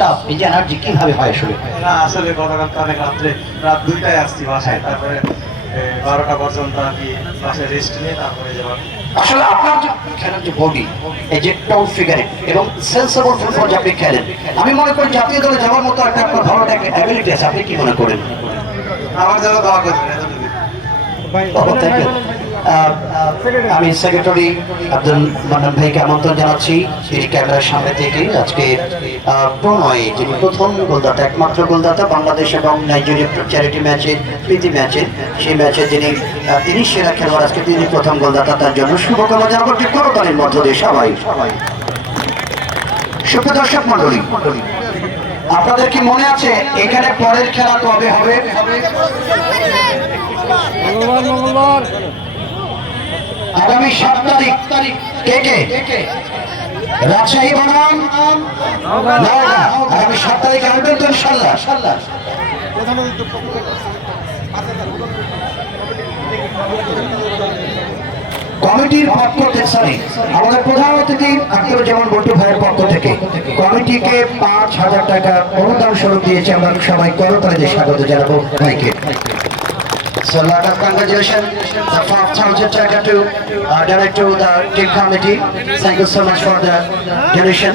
Tough, এই যে energy কিভাবে হয় আসলে? না আসলে গতকাল অনেক রাত 2টায় আসছি বাসায়, তারপরে 12টা পর্যন্ত আর কি বাসায় রেস্ট নিয়ে তারপরে যাওয়ার। আসলে আপনার যে খেলার যে বডি, এই যে টল ফিগারে এবং সেন্সেবল ফুটবল যে আপনি খেলেন, আমি মনে করি জাতীয় দলে যাওয়ার মতো একটা আপনার ভালো একটা অ্যাবিলিটি আছে। আপনি কি মনে করেন? আমার জন্য দোয়া করবেন এতটুকু। আমি সেক্রেটারি আব্দুল মান্নান ভাইকে আমন্ত্রণ জানাচ্ছি। তিনি ক্যামেরার সামনে থেকে আজকে প্রণয়ে, যিনি প্রথম গোলদাতা, একমাত্র গোলদাতা বাংলাদেশ এবং নাইজেরিয়া চ্যারিটি ম্যাচের, প্রীতি ম্যাচের, সেই ম্যাচে তিনি সেরা খেলোয়াড়, আজকে তিনি প্রথম গোলদাতা। তার জন্য শুভকামনা জানাবো একটি করতালির মধ্য দিয়ে সবাই। সুপ্রিয় দর্শক মন্ডলী, আপনাদের কি মনে আছে এখানে পরের খেলা কবে হবে? আগামী 7 তারিখ। কে কে? রাজশাহী বনাম নওগাঁ। আগামী 7 তারিখ আসবেন তো ইনশাআল্লাহ? কমিটির পক্ষ থেকে, আমাদের প্রধান অতিথি আখতারুজ্জামান বল্টু ভাইয়ের পক্ষ থেকে কমিটিকে 5,000 টাকা অনুদান স্বরূপ দিয়েছে। আমরা সবাই করতালি দিয়ে স্বাগত জানাবো ভাইকে। So a lot of congratulations, the 5,000 taka to donate to the team committee. Thank you so much for the donation.